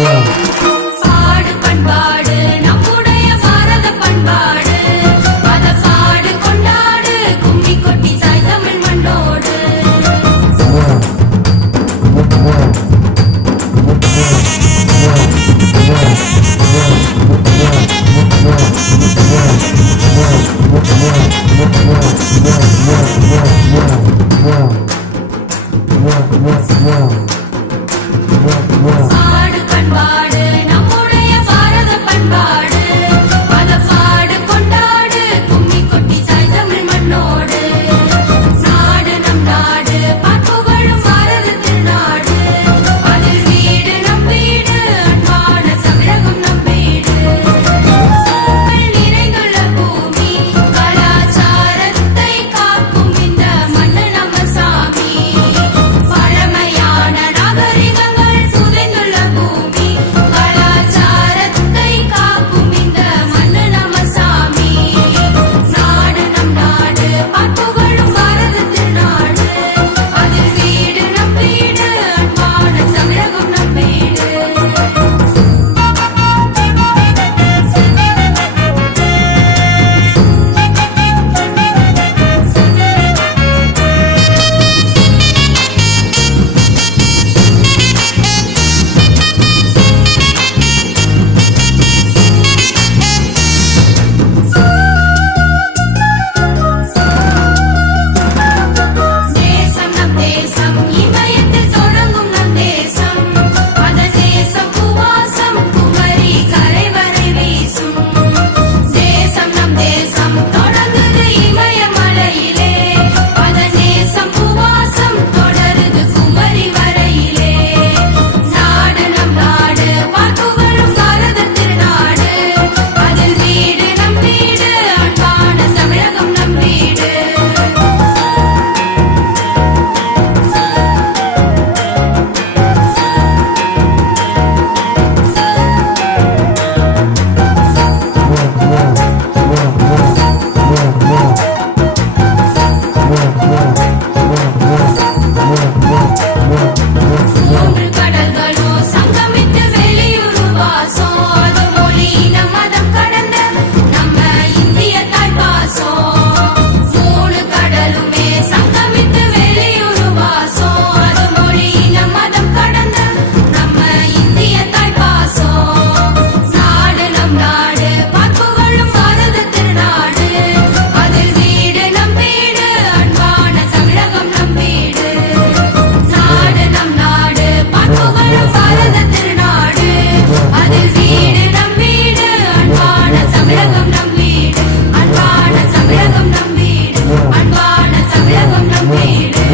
பாடு பண்பாடு நம்முடைய பாரத பண்பாடு அத பாடு கொண்டாடு கும்மி கொட்டி தாய் தமிழ் மண்ணோடு பாடு பண்பாடு நம்முடைய பாரத பண்பாடு அத பாடு கொண்டாடு கும்மி கொட்டி தாய் தமிழ் மண்ணோடு நாடு நம் நாடு பாற்புகழும் பாரத திருநாடு அதில் வீடு நம் வீடு அன்பான தமிழகம் நம் வீடு நிறைந்துள்ள பூமி கலாச்சாரத்தை காக்கும் இந்த மண்ணு நம்ம சாமி பழமையான நாகரிகங்கள் புதைந்துள்ள பூமி கலாச்சாரத்தை காக்கும் இந்த மண்ணு நம்ம சாமி நாடு நம் நாடு பாற்புகழும் பாரத திருநாடு அதில் வீடு நம் வீடு அன்பான தமிழகம் நம் வீடு தேசம் நம் தேசம் இமயத்தில் தொடங்கும் நம் தேசம் அந்த தேசம் பூவாசம் குமரி கரை வரை வீசும் தேசம் நம் தேசம் தொடங்குது இமயமலையிலே அந்த தேசம் பூவாசம் தொடருது குமரி வரையிலே நாடு நம் நாடு பார்ப்புகழும் பாரத திருநாடு அதில் வீடு நம் வீடு அன்பான தமிழகம் நம் வீடு மூன்று கடல்களோ சங்கமித்து வெளியுரு வாசம் அது மொழி இனம் மதம் கடந்த நம்ம இந்திய தாய் பாசம் மூணு கடலுமே சங்கமித்து வெளியுரு வாசம் அது மொழி இனம் மதம் கடந்த நம்ம இந்திய தாய் பாசம் நாடு நம் நாடு பார்ப்புகழும் பாரத திருநாடு அதில் வீடு நம் வீடு அன்பான தமிழகம் நம் வீடு நாடு நம் நாடு பார்ப்புகழும் பாரத திருநாடு அதில் வீடு நம் வீடு அன்பான தமிழகம் நம் வீடு அன்பான தமிழகம் நம் வீடு அன்பான தமிழகம் நம் வீடு